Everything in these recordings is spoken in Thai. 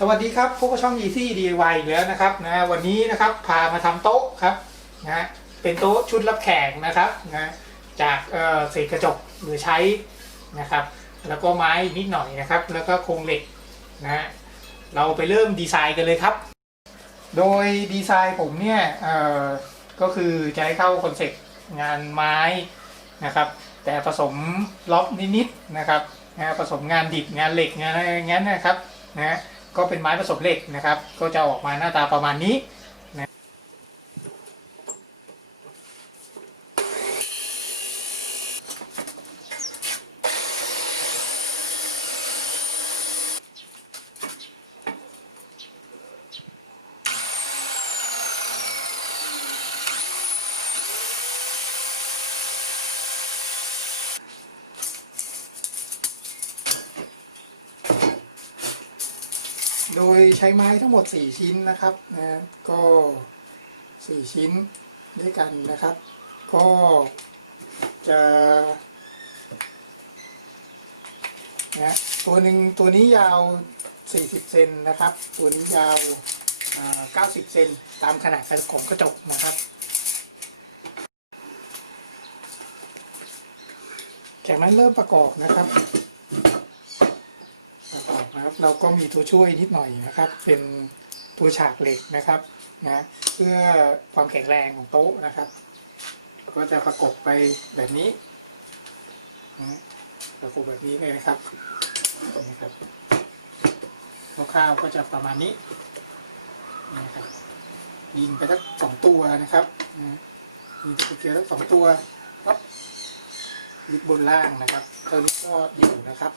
สวัสดีครับพบกับช่อง Easy DIY อีกแล้วนะครับวันนี้นะครับพามาทำโต๊ะครับเป็นโต๊ะชุดรับแขกนะครับจากเศษกระจกหรือใช้นะครับแล้วก็ไม้นิดหน่อยนะครับแล้วก็โครงเหล็กเราไปเริ่มดีไซน์กันเลยครับโดยดีไซน์ผมเนี่ยก็คือจะให้เข้าคอนเซ็ปต์งานไม้นะครับแต่ผสมล็อบนิดๆนะครับผสมงานดิบงานเหล็กงานอะไรอย่างเงี้ยนะครับก็เป็นไม้ผสมเหล็กนะครับก็จะออกมาหน้าตาประมาณนี้นะโดยใช้ไม้ทั้งหมด4ชิ้นนะครับก็4ชิ้นด้วยกันนะครับก็จะตัวนี้ยาว40เซนนะครับตัวนี้ยาว90เซนตามขนาดของกระจกนะครับจากนั้นเริ่มประกอบนะครับเราก็มีตัวช่วยนิดหน่อยนะครับเป็นตัวฉากเหล็กนะครับเพื่อความแข็งแรงของโต๊ะนะครับก็จะประกบไปแบบนี้ประกบแบบนี้เลยนะครับคร่าวๆก็จะประมาณนี้นะครับยิงไปทั้ง2ตัวนะครับยิงไปเจอทั้ง2ตัวครับยึดบนล่างนะครับตัวนี้ก็อยู่นะครับ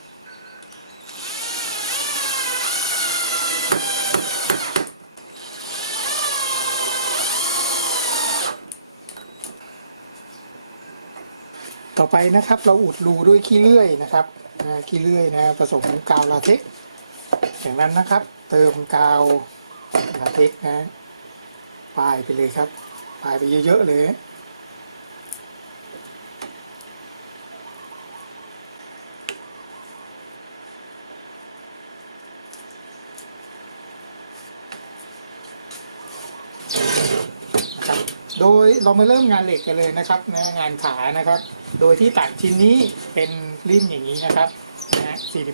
ต่อไปนะครับเราอุดรูด้วยขี้เลื่อยนะครับขี้เลื่อยผสมกาวลาเท็กซ์จากนั้นนะครับเติมกาวลาเท็กซ์ปลายไปเลยครับปลายไปเยอะๆเลยนะครับโดยเรามาเริ่มงานเหล็กกันเลยนะครับงานขานะครับโดยที่ตัดชิ้นนี้เป็นริมอย่างนี้นะครับ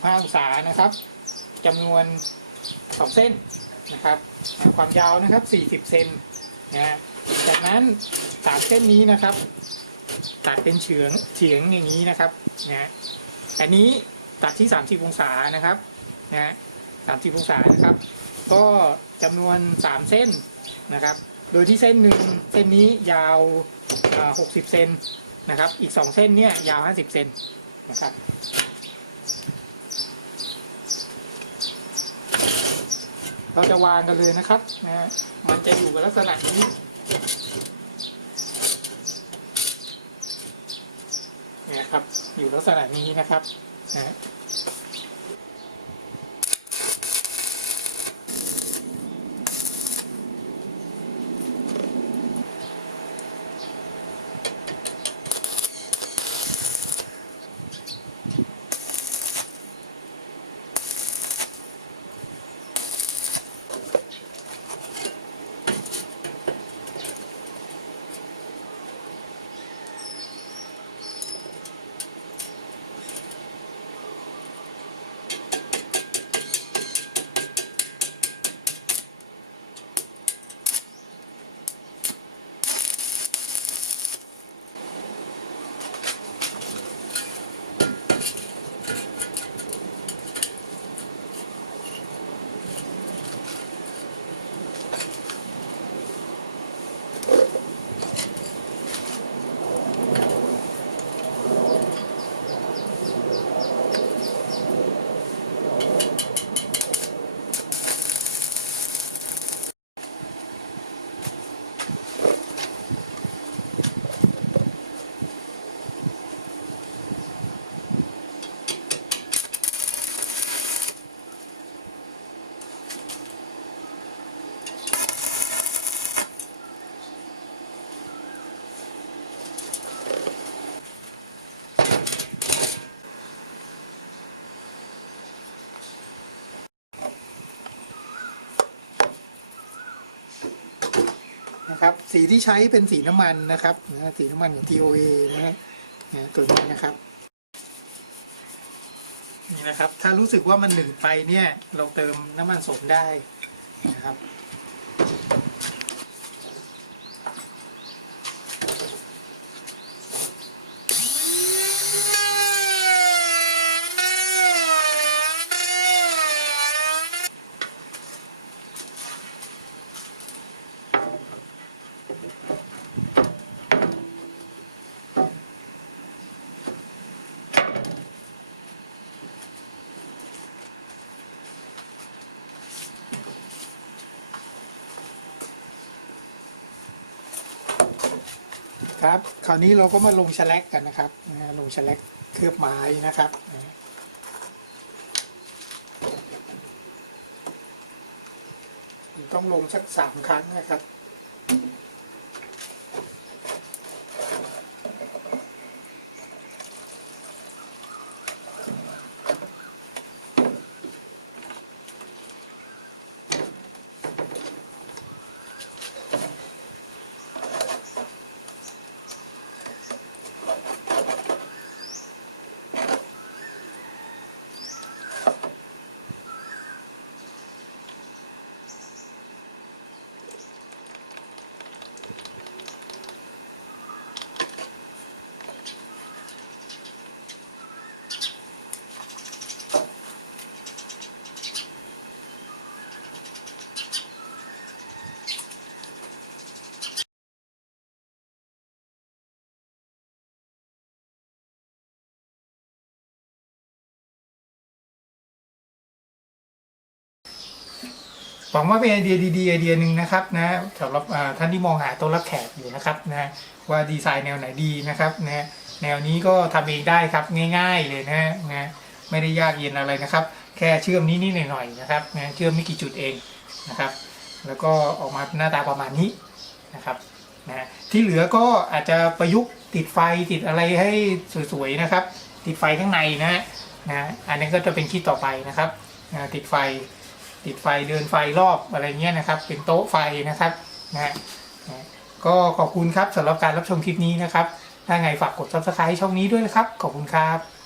45 องศานะครับจำนวน2เส้นนะครับความยาวนะครับ40เซนจากนั้น3เส้นนี้นะครับตัดเป็นเฉียงอย่างนี้นะครับอันนี้ตัดที่30องศานะครับ30องศานะครับก็จำนวน3เส้นนะครับโดยที่เส้นหนึ่งเส้นนี้ยาว60เซนนะครับอีก2เส้นเนี่ยยาว50เซนนะครับเราจะวางกันเลยนะครับมันจะอยู่กับลักษณะนี้ครับอยู่ลักษณะนี้นะครับ นะครับสีที่ใช้เป็นสีน้ำมันนะครับสีน้ำมันของ TOA นะฮะตัวนี้นะครับนี่นะครับถ้ารู้สึกว่ามันหนืดไปเนี่ยเราเติมน้ำมันสมได้นะครับครับคราวนี้เราก็มาลงแฉลกกันนะครับลงแฉลกเคลือบไม้นะครับต้องลงสัก3 ครั้งนะครับหวังว่าเป็นไอเดียดีๆไอเดียหนึ่งนะครับนะสำหรับท่านที่มองหาโต๊ะรับแขกอยู่นะครับนะว่าดีไซน์แนวไหนดีนะครับนะแนวนี้ก็ทำเองได้ครับง่ายๆเลยนะไม่ได้ยากเย็นอะไรนะครับแค่เชื่อมนิดๆหน่อยๆนะครับนะเชื่อมไม่กี่จุดเองนะครับแล้วก็ออกมาหน้าตาประมาณนี้นะครับนะที่เหลือก็อาจจะประยุกต์ติดไฟติดอะไรให้สวยๆนะครับติดไฟข้างในนะอันนี้ก็จะเป็นคลิปต่อไปนะครับติดไฟเดินไฟรอบอะไรเงี้ยนะครับเป็นโต๊ะไฟนะครับนะก็ขอบคุณครับสำหรับการรับชมคลิปนี้นะครับถ้าไงฝากกด Subscribe ช่องนี้ด้วยนะครับขอบคุณครับ